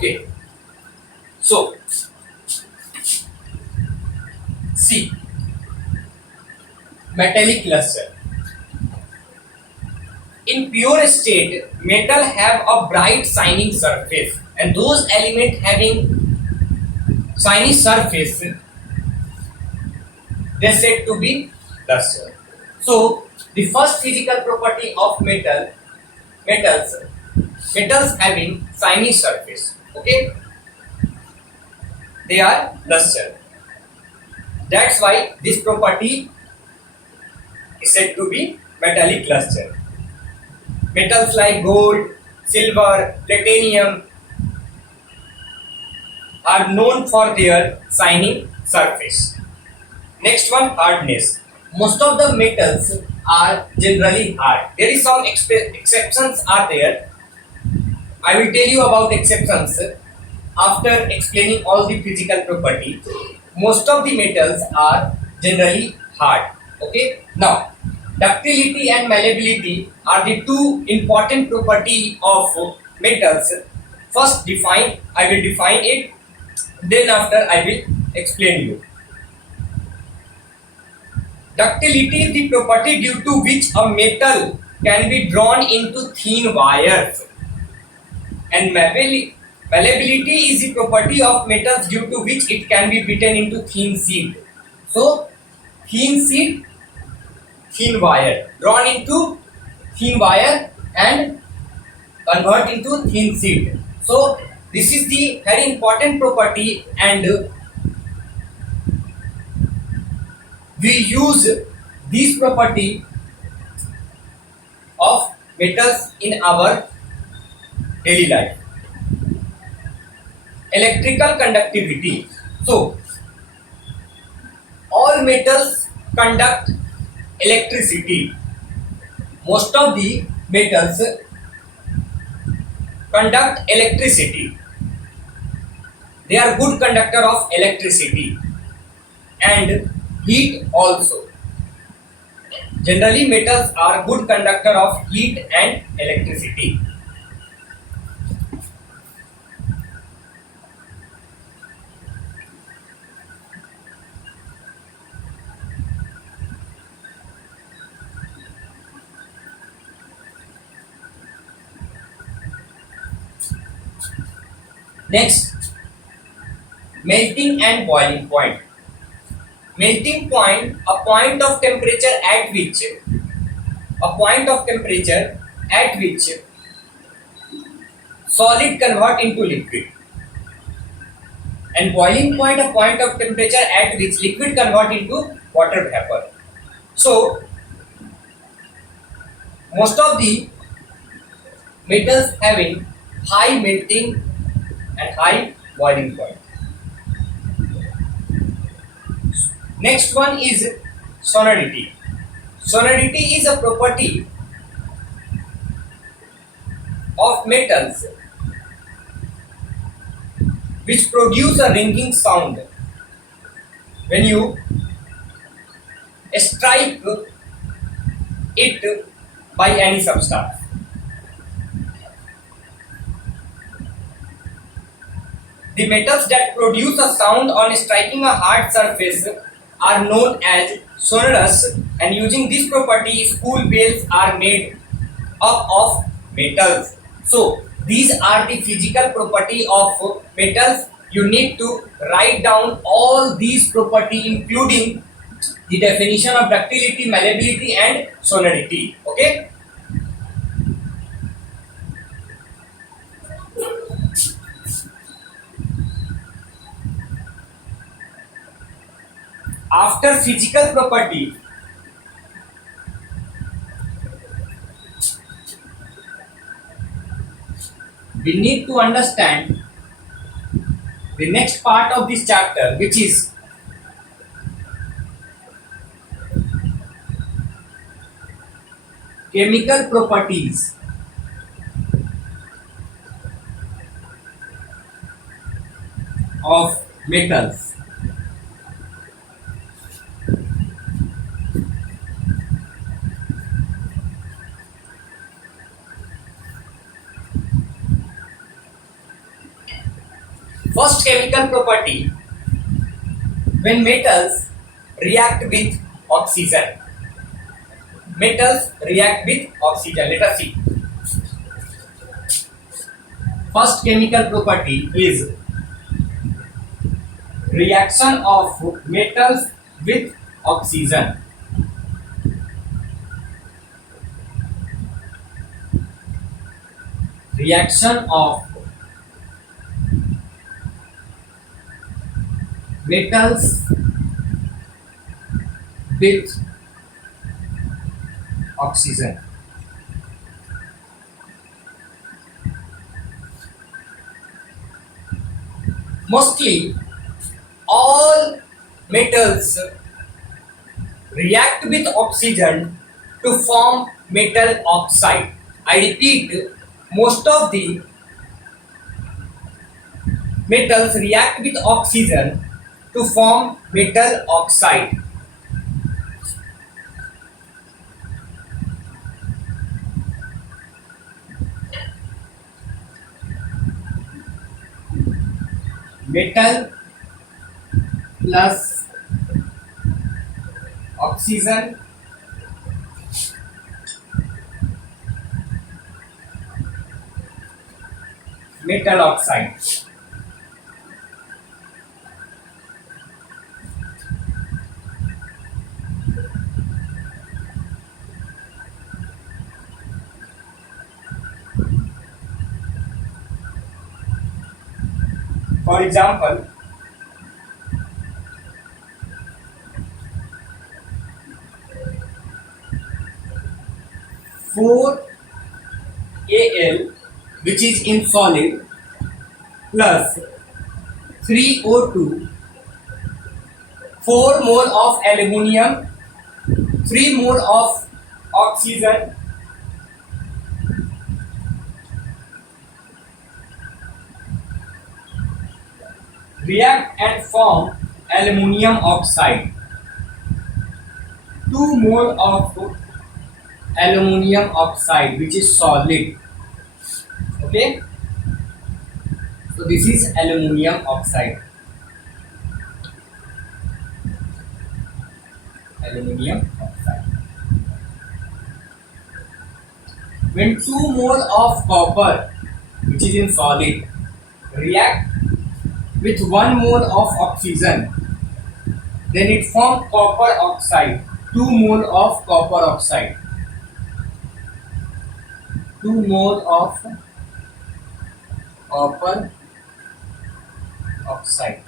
Okay, so see, metallic luster. In pure state, metal have a bright shining surface, and those elements having shiny surface, they said to be luster. So the first physical property of metals, metals having shiny surface. Okay, they are luster. That's why this property is said to be metallic luster. Metals like gold, silver, platinum are known for their shining surface. Next one, hardness. Most of the metals are generally hard. There is some exceptions are there. I will tell you about exceptions after explaining all the physical properties. Most of the metals are generally hard. Okay. Now, ductility and malleability are the two important property of metals. First, I will define it. Then after, I will explain you. Ductility is the property due to which a metal can be drawn into thin wires, and malleability is the property of metals due to which it can be beaten into thin sheet. So, thin sheet, thin wire, drawn into thin wire and convert into thin sheet. So, this is the very important property, and we use this property of metals in our daily life. Electrical conductivity. So, all metals conduct electricity. Most of the metals conduct electricity. They are good conductor of electricity and heat also. Generally, metals are good conductor of heat and electricity. Next, melting and boiling point. Melting point, a point of temperature at which solid convert into liquid, and boiling point, a point of temperature at which liquid convert into water vapor. So, most of the metals having high melting and high boiling point. Next one is sonority. Sonority is a property of metals which produce a ringing sound when you strike it by any substance. The metals that produce a sound on striking a hard surface are known as sonorous, and using this property, school bells are made up of metals. So, these are the physical property of metals. You need to write down all these property, including the definition of ductility, malleability and sonority. Okay. After physical property, we need to understand the next part of this chapter, which is chemical properties of metals. First chemical property, when metals react with oxygen. Metals react with oxygen. Let us see. First chemical property is reaction of metals with oxygen. Reaction of metals with oxygen. Mostly all metals react with oxygen to form metal oxide. I repeat, most of the metals react with oxygen to form metal oxide. Metal plus oxygen metal oxide. For example, four Al, which is in solid, plus 3O2, 4 mole of aluminium, 3 mole of oxygen, react and form aluminium oxide. 2 mole of aluminium oxide, which is solid. Okay, so this is aluminium oxide. Aluminium oxide. When 2 mole of copper, which is in solid, react with 1 mole of oxygen, then it forms copper oxide. 2 mole of copper oxide. 2 mole of copper oxide.